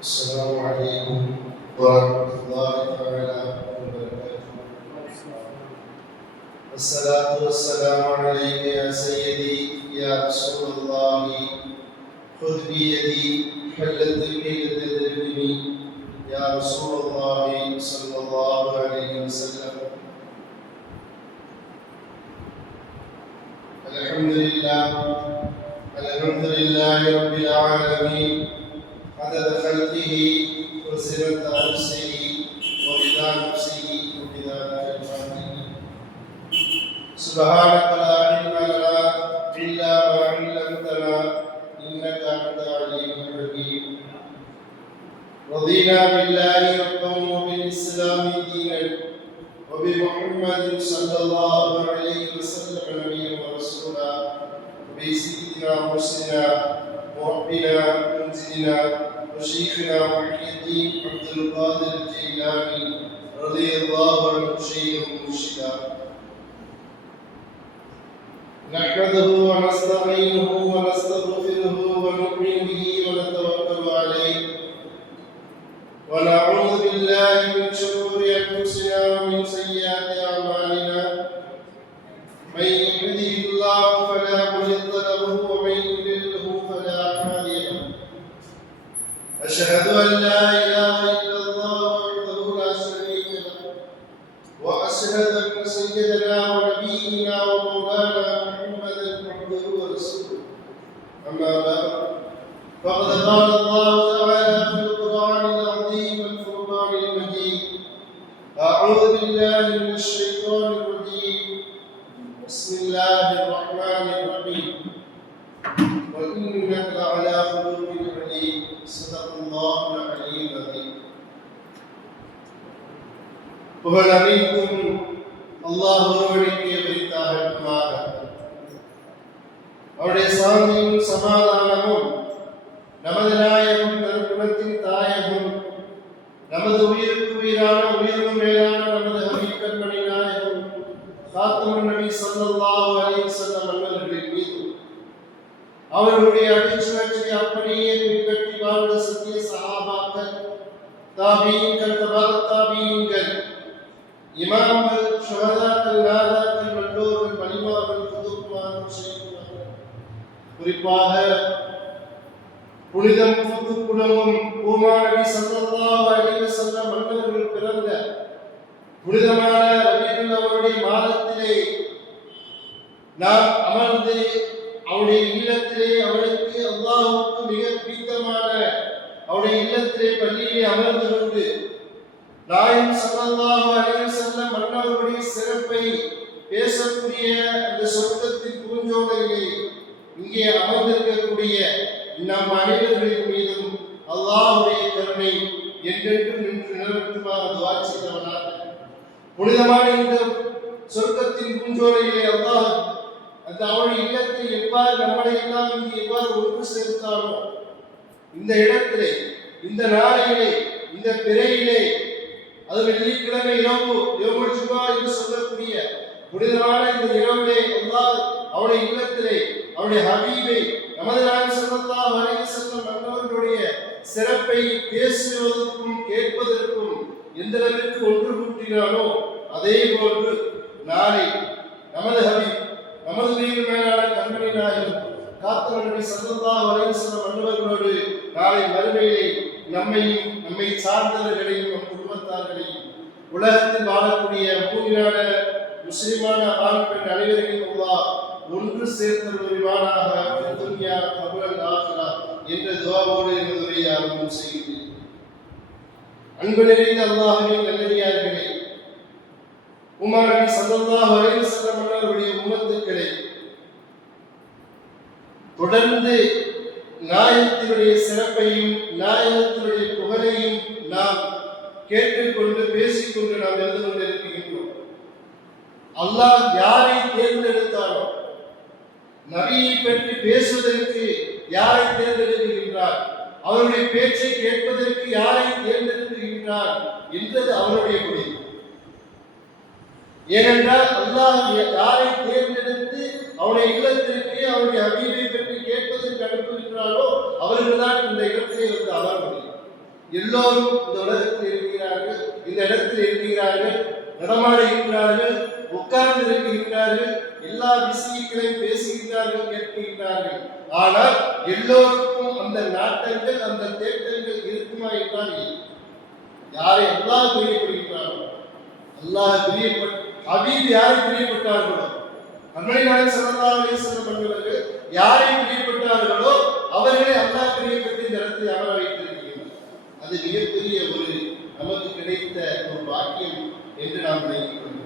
السلام عليكم ورحمة الله تعالى وبركاته. الصلاة والسلام عليك يا سيدي يا رسول الله، خذ بيدي حلت بي تدركني يا رسول الله صلى الله عليه وسلم. الحمد لله رب العالمين، عدد خلقه وزنة نفسه ورضا نفسه ومداد كلماته. سبحانك لا علم لنا إلا ما علمتنا إنك أنت العليم الحكيم. رضينا بالله ربا وبالإسلام دينا وبمحمد صلى الله عليه وسلم نبيا ورسولا وبسيدنا ومرسلنا وربنا ومنزلنا وشيخنا محي الدين عبد القادر الجيلاني رضي الله عنه شيخ مرشدا. نحمده ونستعينه ونستغفره ونؤمن به ونتوكل عليه ونعوذ بالله من شرور انفسنا ومن سيئات اعمالنا. من يهده الله فلا مضل له ومن يضلل فلا هادي له. أشهد أن لا إله إلا الله وحده لا شريك له، وأشهد أن سيدنا ونبينا ومولانا محمدا عبده ورسوله. أما بعد، فقد قال الله تعالى في القرآن العظيم والفرقان المجيد: أعوذ بالله من الشيطان الرجيم، بسم الله الرحمن الرحيم، وإنك لعلى خلق عظيم. صدق الله العلي العظيم. புகழ் அனைத்தும் அல்லாஹ் ஒருவனுக்கே உரித்தாகட்டுமாக. அவருடைய சாந்தியும் சமாதானமும் நமது நாயகம் நற்குணத்தின் தாயகம் நமது உயிருக்கு உயிரான உயிரும் மேலான நமது ஹபீப் கண்மணி நாயகம் காத்தமுன் நபி ஸல்லல்லாஹு அலைஹி வஸல்லம் அவர்களின் மீது, அவர்களுடைய அடிச்சுவற்றை அப்படியே பின்பற்றி வாழ்ந்த சத்திய சஹாபாக்கள், தாபீன்கள், தபஅத் தாபீன்கள், இமாம்கள், ஷுஹதாக்கள், நாதாக்கள், நல்லோர்கள், வலிமார்கள், குதுப்மார்கள், ஷைഖுமார்கள், குறிப்பாக புனிதம் புதுக்குலமும் பூமா நபி ஸல்லல்லாஹு அலைஹி வஸல்லம் அவர்கள் பிறந்த புனிதமான ரபீஉல் அவருடைய மாதத்திலே நாம் அமர்ந்து அவருடைய இல்லத்திலே அவனுக்கு அல்லாஹ்வுக்கு மிக பிடித்தமான அவருடைய இல்லத்திலே பள்ளியிலே அமர்ந்து கொண்டு நாயகம் ஸல்லல்லாஹு அலைஹி வஸல்லம் அவர்களுடைய சிறப்பை பேசக்கூடிய அந்த சொர்க்கத்தின் பூஞ்சோலையிலே இங்கே அமர்ந்திருக்கக்கூடிய நம் அனைவர்களின் மீதும் அல்லாஹ்வுடைய கருணை என்றென்றும் நின்று நிலவட்டுமாக துஆ செய்தவனாக, புனிதமான இந்த சொர்க்கத்தின் பூஞ்சோலையிலே அல்லாஹ் அந்த அவருடைய இல்லத்தை எவ்வாறு நம்மளை எல்லாம் இங்கே எவ்வாறு ஒன்று சேர்த்தானோ, இந்த இடத்திலே, இந்த நாளையிலே, இந்த பிறையிலே, அது வெள்ளிக்கிழமை இரவு யௌமுல் ஜும்ஆ என்று சொல்லக்கூடிய புனிதமான இந்த இரவிலே அல்லாஹ் அவருடைய இல்லத்திலே அவருடைய ஹபீபை நமது நாயகம் ஸல்லல்லாஹு அலைஹி வஸல்லம் அவர்களுடைய சிறப்பை பேசுவதற்கும் கேட்பதற்கும் எந்த அளவிற்கு ஒன்று கூட்டினானோ, அதே போன்று நாளை நமது ஹபீப் நமது உயிர் மேலான கண்மணி நாயகம் காத்தமுன் நபி ஸல்லல்லாஹு அலைஹி வஸல்லம் அவர்களோடு நாளை மறுமையிலே நம்மையும் நம்மை சார்ந்தவர்களையும் நம் குடும்பத்தார்களையும் உலகத்தில் வாழக்கூடிய மூமினான முஸ்லிமான ஆண் பெண் அனைவரையும் அல்லாஹ் ஒன்று சேர்த்தருள்வானாக. துன்யா கபுல் ஆகிரா என்ற துஆவோடு எனது உரையை ஆரம்பம் செய்கிறேன். அன்பு நிறைந்த அல்லாஹ்வின் நல்லடியார்களே, உமா நபி ஸல்லல்லாஹு அலைஹி வஸல்லம் அவர்களுடைய உம்மத்துக்களே, தொடர்ந்து நாயகத்தினுடைய சிறப்பையும் நாயகத்தினுடைய புகழையும் நாம் கேட்டுக்கொண்டு பேசிக்கொண்டு நாம் இருந்து கொண்டிருக்கின்றோம். அல்லாஹ் யாரை தேர்ந்தெடுத்தாரோ, நபியை பற்றி பேசுவதற்கு யாரை தேர்ந்தெடுக்கின்றார், அவருடைய பேச்சை கேட்பதற்கு யாரை தேர்ந்தெடுக்கின்றார் என்பது அவருடைய முடிவு. ஏனென்றால் அல்லாஹ் யாரை தேர்ந்தெடுத்து அவருடைய இல்லத்திற்கு அவருடைய ஹபீபை பற்றி கேட்பதற்கு அனுப்புகின்றாரோ அவர்கள்தான் இந்த இடத்திலே வந்து அமர முடியும். எல்லோரும் இந்த உலகத்தில் இருக்கிறார்கள், இந்த இடத்தில் இருக்கிறார்கள், நடமாடுகின்றார்கள், உட்கார்ந்து இருக்கிறார்கள், எல்லா விஷயங்களையும் பேசுகின்றார்கள், கேட்கின்றார்கள். ஆனால் எல்லோருக்கும் அந்த நாட்டங்கள், அந்த தேட்டங்கள் இருக்குமா என்றால் யாரை அல்லாஹ் பிரியப்படுகிறார்களோ, அல்லாஹ் பிரியப்பட்ட ஹபீப் யாரை பிரியப்பட்டார்களோ, கண்மணி நாயகம் ஸல்லல்லாஹு அலைஹி வஸல்லம் அவர்கள் யாரை பிரியப்பட்டார்களோ அவர்களை அல்லாஹ் பிரியப்பட்டு இந்த இடத்தில் அமர வைத்திருக்கிறார். அது மிகப்பெரிய ஒரு நமக்கு கிடைத்த ஒரு பாக்கியம் என்று நாம் நினைக்கிறோம்.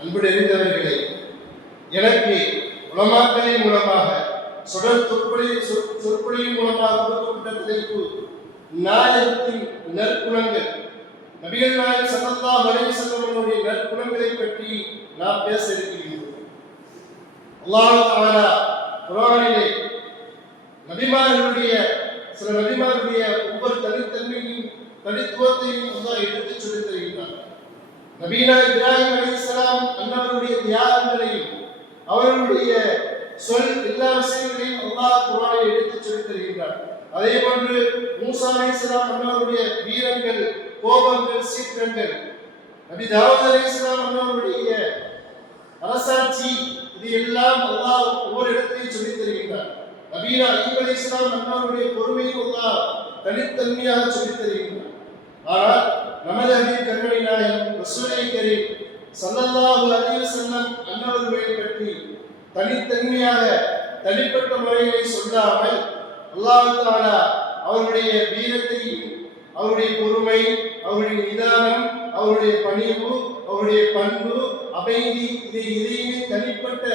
அன்பு நிறைந்தவர்களே, எனக்கு உலமாக்களின் மூலமாக சொற்பொழியின் மூலமாக கொடுக்கப்பட்ட தலைப்பு நாயகத்தின் நற்குணங்கள், நபிகள் நாயகம் ஸல்லல்லாஹு அலைஹி வஸல்லம் அவர்களுடைய நற்குணங்களை பற்றி நாம் பேச இருக்கிறோம். அல்லாஹ் தஆலா குர்ஆனிலே சில நபிமார்களுடைய ஒவ்வொரு தனித்தன்மையும் தனித்துவத்தையும் அல்லாஹ் எடுத்துச் சொல்லித் தருகிறார். நபீனா இப்ராஹிம் அலைஹிஸ்ஸலாம் அன்னவருடைய தியாகங்களையும் அவர்களுடைய எல்லா விஷயங்களையும் அல்லாஹ் குர்ஆனில் எடுத்துச் சொல்லித் தருகிறார். அதே போன்று மூசா அலைஹிஸ்ஸலாம் அன்னவருடைய வீரங்கள், கோபங்கள், சீற்றங்கள், நபி தாவூத் அலைஹிஸ்ஸலாம் அன்னவருடைய அரசாட்சி, இது எல்லாம் அல்லாஹ் ஒவ்வொரு இடத்தையும் சொல்லித் தருகின்றார். நபீனா அய்யூப் அலைஹிஸ்ஸலாம் அன்னவருடைய பொறுமையை அல்லாஹ் தனித்தன்மையாக சொல்லித் தருகின்றார். ஆனால் நமது ஹபீப் கண்மணி நாயகம் ரசூலை கரீம் ஸல்லல்லாஹு அலைஹி வஸல்லம் அன்னவர்களை பற்றி தனித்தன்மையாக தனிப்பட்ட முறைகளை சொல்லாமல் அல்லாஹ் தஆலா அவருடைய வீரத்தையும், அவருடைய பொறுமை, அவருடைய நிதானம், அவருடைய பணிவு, அவருடைய பண்பு, அமைதி, இதை எதையுமே தனிப்பட்ட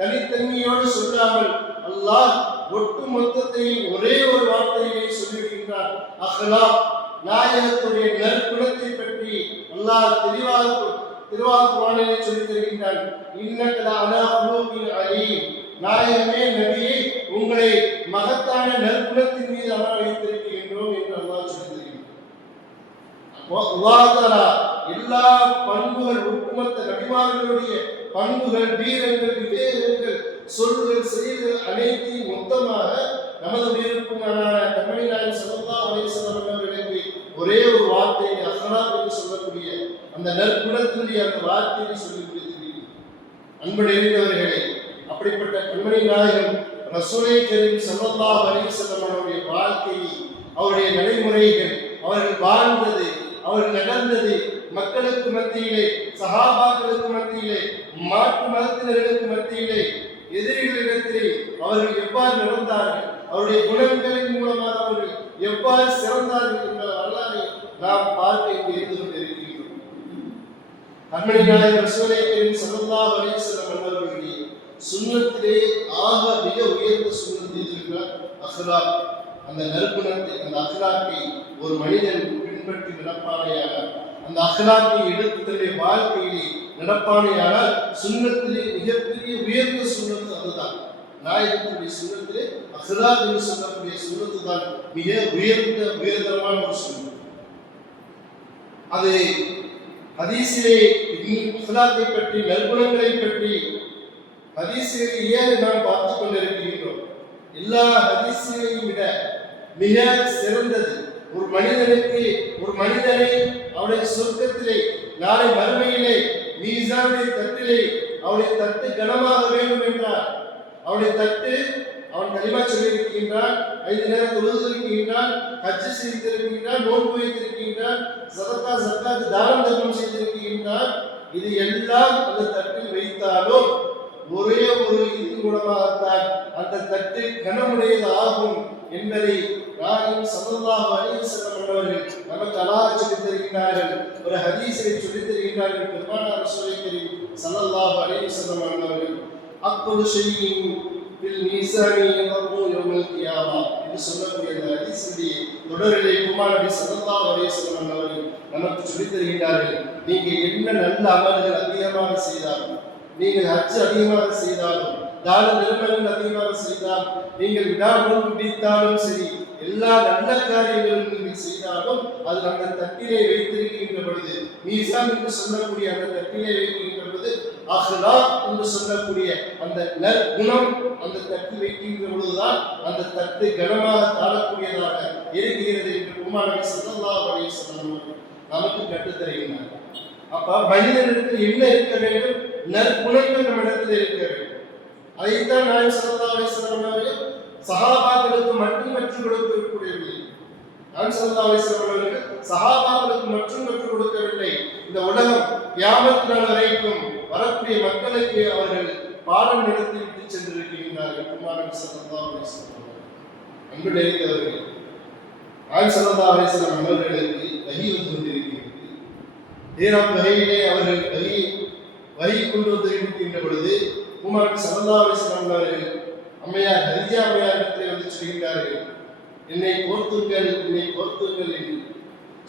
தனித்தன்மையோடு சொல்லாமல் அல்லாஹ் ஒட்டு மொத்தத்தையும் ஒரே ஒரு வார்த்தையிலே சொல்லிவிடுகின்றார். அஹ்லாக், நாயகத்துடைய நற்குணத்தை பற்றி அல்லாஹ் திருவாக்குவானிலே சொல்லித் தருகின்றான். இன்னக லஅலா குலூபின் அலீம், நாயகமே நபியே, உங்களை மகத்தான நற்குணத்தின் மீது அமர வைத்திருக்கின்றோம் என்று அல்லாஹ் சொல்லித் தருகின்றான். அல்லாஹ் தஆலா எல்லா பண்புகள், ஒட்டுமொத்த நபிமார்களுடைய பண்புகள், வீரங்கள், விவேகங்கள், சொல்லுகள், செயல்கள் அனைத்தையும் மொத்தமாக நமது உயிருக்குமான கண்மணி நாயகம் ஸல்லல்லாஹு அலைஹி வஸல்லம் அவர்களுக்கு ஒரே ஒரு வார்த்தையை அஹ்லாக் என்று சொல்லக்கூடிய அந்த நற்குணத்தினுடைய அந்த வார்த்தையை சொல்லி முடித்திருக்கிறார். அன்பு நிறைந்தவர்களே, அப்படிப்பட்ட கண்மணி நாயகம் ரசூலை கரீம் ஸல்லல்லாஹு அலைஹி வஸல்லம் அவருடைய வாழ்க்கையை, அவருடைய நடைமுறைகள், அவர்கள் வாழ்ந்தது, அவர்கள் நடந்தது, மக்களுக்கு மத்தியிலே, சஹாபாக்களுக்கு மத்தியிலே, மாற்று மதத்தினர்களுக்கு மத்தியிலே, எதிரிகளிடத்திலே அவர்கள் எவ்வாறு நடந்தார்கள், அவருடைய குணங்களின் மூலமாக அவர்கள் எவ்வாறு சிறந்தார்கள் என்ற வரலாறை நாம் பார்க்க இங்கு இருந்து கொண்டிருக்கின்றோம். கண்மணி நாயகம் ரசூலை கரீம் ஸல்லல்லாஹு அலைஹி வஸல்லம் அவர்களுடைய சுன்னத்திலே ஆக மிக உயர்ந்த சுன்னத் எதுவென்றால் அஹ்லாக். அந்த நற்குணத்தை, அந்த அஹ்லாக்கை ஒரு மனிதன் பின்பற்றி நடப்பானையானால், அந்த அஹ்லாக்கை எடுத்து தன்னுடைய வாழ்க்கையிலே நடப்பானையானால், சுன்னத்திலே மிகப்பெரிய உயர்ந்த சுன்னத்து அதுதான். நாயகத்துடைய சுன்னத்திலே அஹ்லாக் என்று சொல்லக்கூடிய சுன்னத்து தான் மிக உயர்தரமான ஒரு சுன்னத். அது ஹதீஸிலே அஹ்லாக்கை பற்றி, நற்குணங்களை பற்றி ஹதீஸிலே ஏன் நாம் பார்த்து கொண்டிருக்கின்றோம். எல்லா ஹதீஸையும் விட மிக சிறந்தது ஒரு மனிதனை அவருடைய சொர்க்கத்திலே, நாளை மறுமையிலே, மீசானுடைய தட்டிலே அவருடைய தட்டு கனமாக வேண்டும் என்றார். அவருடைய தட்டு, அவன் கலிமா சொல்லியிருக்கின்றான், 5 நேரம் தொழுதிருக்கின்றான், ஹஜ் செய்திருக்கின்றான், நோன்பு வைத்திருக்கின்றான், சதகா ஜக்காத் தானம் தர்மம் செய்திருக்கின்றான். இது எல்லாம் அந்த தட்டில் வைத்தாலும் ஒரே ஒரு இது மூலமாகத்தான் அந்த தட்டு கனமுடையது ஆகும் என்பதை நாயகம் ஸல்லல்லாஹு அலைஹி வஸல்லம் அவர்கள் நமக்கு அழகாக சொல்லித் தருகின்றார்கள். ஒரு ஹதீஸை சொல்லித் தருகின்றார்கள். பெருமானார் ரசூலை கரீம் ஸல்லல்லாஹு அலைஹி வஸல்லம் அவர்கள் அக்பரு ஷைஇன் பில் மீசானி யதூ யௌமல் கியாமா என்று சொல்லக்கூடிய அந்த ஹதீஸுடைய தொடரிலே பெருமானார் நபி ஸல்லல்லாஹு அலைஹி வஸல்லம் அவர்கள் நமக்கு சொல்லித் தருகின்றார்கள். நீங்கள் என்ன நல்ல அமல்கள் அதிகமாக செய்தாலும், நீங்கள் ஹஜ் அதிகமாக செய்தாலும், தான தர்மங்கள் அதிகமாக செய்தால், நீங்கள் விடாமல் பிடித்தாலும் சரி, எல்லா நல்ல காரியங்களும் நீங்கள் செய்தாலும் அது அந்த தட்டிலே வைத்திருக்கின்ற பொழுது, மீசான் என்று சொல்லக்கூடிய அந்த தட்டிலே வைக்கின்ற பொழுது, அஹ்லாக் என்று சொல்லக்கூடிய அந்த நற்குணம் அந்த தட்டில் வைக்கின்ற பொழுதுதான் அந்த தட்டு கனமாக தாழக்கூடியதாக இருக்கிறது என்று பெருமாள் நபி ஸல்லல்லாஹு அலைஹி வஸல்லம் நமக்கு கற்றுத் தருகிறார். அப்ப மனிதனுக்கு என்ன இருக்க வேண்டும்? நற்குணங்கள் நம்மிடத்தில் இருக்க வேண்டும். அதைத்தான் நாயகம் ஸல்லல்லாஹு அலைஹி வஸல்லம் அவர்கள் சஹாபாக்களுக்கு மட்டும் கற்றுக் கொடுக்கவில்லை. நாயகம் ஸல்லல்லாஹு அலைஹி வஸல்லம் அவர்கள் சஹாபாக்களுக்கு மட்டும் கற்றுக் கொடுக்கவில்லை. இந்த உலகம் கியாமத் நாள் வரைக்கும் வரக்கூடிய மக்களுக்கு அவர்கள் பாடம் நடத்தி விட்டு சென்றிருக்கின்றார்கள். பெருமாள் ஸல்லல்லாஹு அலைஹி வஸல்லம் அன்பு நிறைந்தவர்கள், நாயகம் ஸல்லல்லாஹு அலைஹி வஸல்லம் அவர்களுக்கு வஹி வந்து கொண்டிருக்கிறது. ஏராம் வகையிலே அவர்கள் வஹி கொண்டு வந்து இருக்கின்ற பொழுது பெருமாள் ஸல்லல்லாஹு அலைஹி வஸல்லம் அவர்கள் அம்மையார் ஹதீஜா அம்மையாரிடத்திலே வந்து சொல்கின்றார்கள், என்னை கோர்த்துங்கள் என்று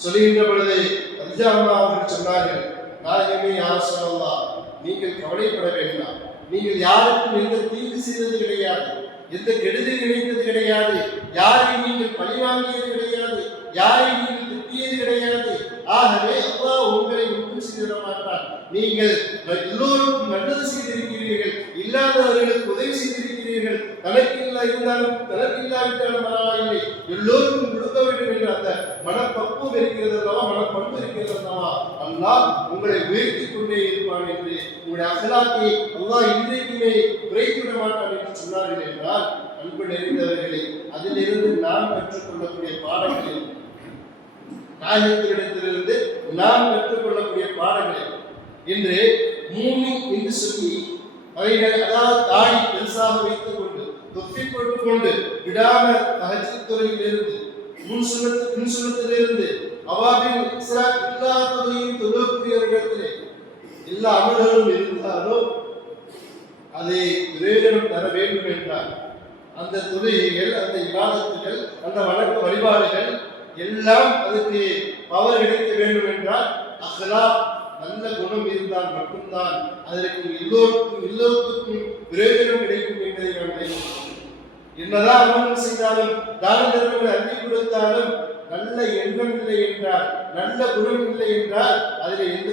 சொல்லுகின்ற பொழுது ஹதீஜா அம்மா அவர்கள் சொன்னார்கள், நாயகமே யா ரசூலல்லாஹ், நீங்கள் கவலைப்பட வேண்டாம். நீங்கள் யாருக்கும் எந்த தீங்கு செய்தது கிடையாது, எந்த கெடுதி நினைத்தது கிடையாது, யாரை நீங்கள் பழிவாங்கியது கிடையாது, யாரை நீங்கள் திட்டியது கிடையாது. ஆகவே அல்லாஹ் உங்களை ஒன்றும் செய்திட மாட்டார். நீங்கள் எல்லோருக்கும் நல்லது செய்திருக்கிறீர்கள், இல்லாதவர்களுக்கு உதவி செய்திருக்கிறீர்கள், இருந்தாலும் தனக்கு இல்லாவிட்டாலும் பரவாயில்லை, எல்லோருக்கும் கொடுக்க வேண்டும் என்ற அந்த மனப்பக்குவம் இருக்கிறது அல்லவா, மனப்பண்பு இருக்கிறது அல்லவா, அல்லாஹ் உங்களை உயர்த்தி கொண்டே இருப்பான் என்று உங்களுடைய அகலாக்கை அல்லாஹ் இன்றைக்குமே குறைத்துவிட மாட்டான் என்று சொன்னார்கள் என்றால், அன்பு நிறைந்தவர்களே, அதிலிருந்து நாம் கற்றுக்கொள்ளக்கூடிய பாடங்களில், நாயகத்திலிருந்து நாம் கற்றுக்கொள்ளக்கூடிய பாடங்களில் இன்று மூமின் என்று சொல்லி அவைகளை, அதாவது தாய் பெருசாக வைத்துக் கொண்டு தொப்பி போட்டுக் கொண்டு விடாம தஹஜ்ஜுத் தொழுகையிலிருந்து முன்சுனத்திலிருந்து அவாபின் இஸ்ராக் எல்லா தொழுகையும் தொழக்கூடியவர்களிடத்திலே எல்லா அமல்களும் இருந்தாலும் அதை பிரயோஜனம் தர வேண்டும் என்றால் அந்த தொழுகைகள், அந்த இபாதத்துகள், அந்த வணக்க வழிபாடுகள் எல்லாம் அதுக்கு பவர் கிடைக்க வேண்டும் என்றால் அஹ்லாக் நல்ல குணம் இருந்தால் மட்டும்தான் அதற்கு எல்லோருக்கும் பிரயோஜனம் கிடைக்கும் என்பதை நாம் நினைக்கிறோம். என்னதான் அமல்கள் செய்தாலும், தான தர்மங்களை அள்ளி கொடுத்தாலும், நல்ல எண்ணம் இல்லை என்றால், நல்ல குணம் இல்லை என்றால் அதில் எந்த